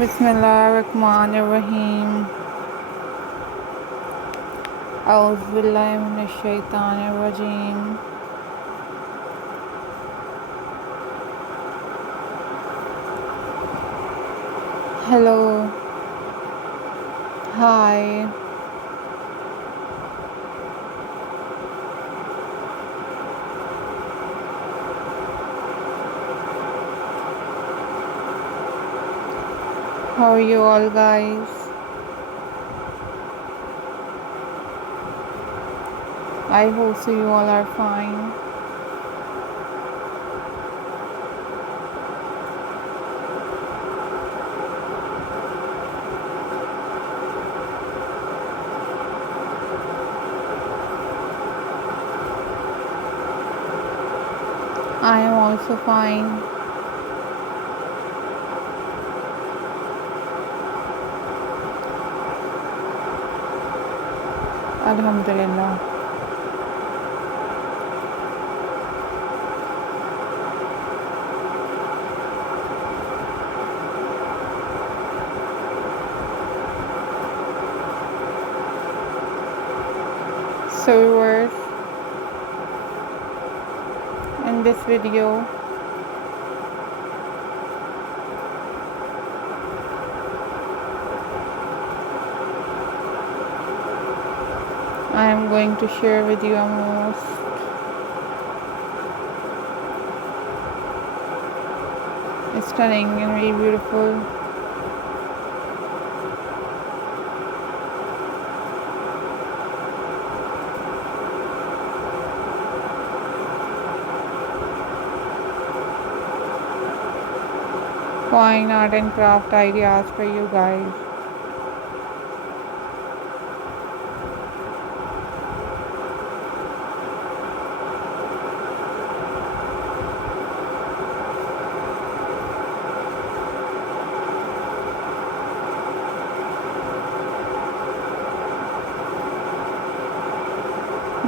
बिस्मिल्लाहिर्रहमानिर्रहीम। औज़ुबिल्लाहि मिनश्शैतानिर्रजीम। Hello, hi. How are you all, guys? I hope so you all are fine. I am also fine. Alhamdulillah. So viewers, in this video I am going to share with you a most stunning and very beautiful fine art and craft ideas for you guys.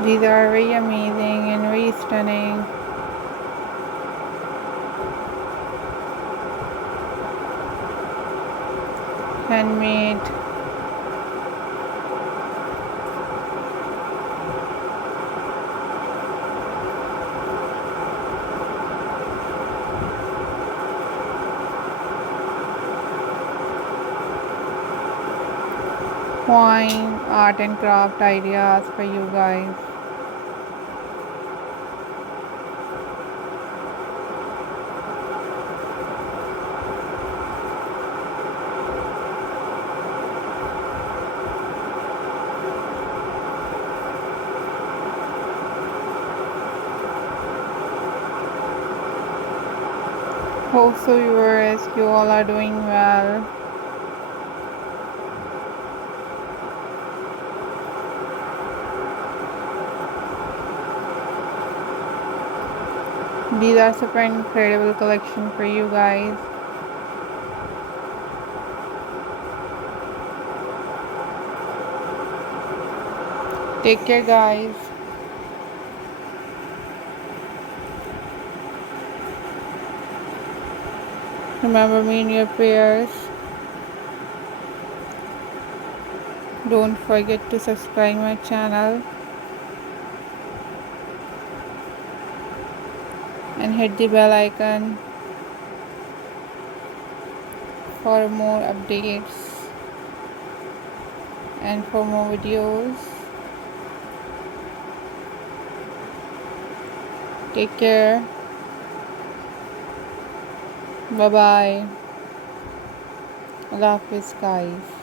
These are very amazing and very stunning. Handmade. Fine art and craft ideas for you guys. Hope so viewers, you all are doing well. These are super incredible collection for you guys. Take care guys. Remember me in your prayers. Don't forget to subscribe my channel and hit the bell icon for more updates and for more videos. Take care. Bye bye. Allah Hafiz guys.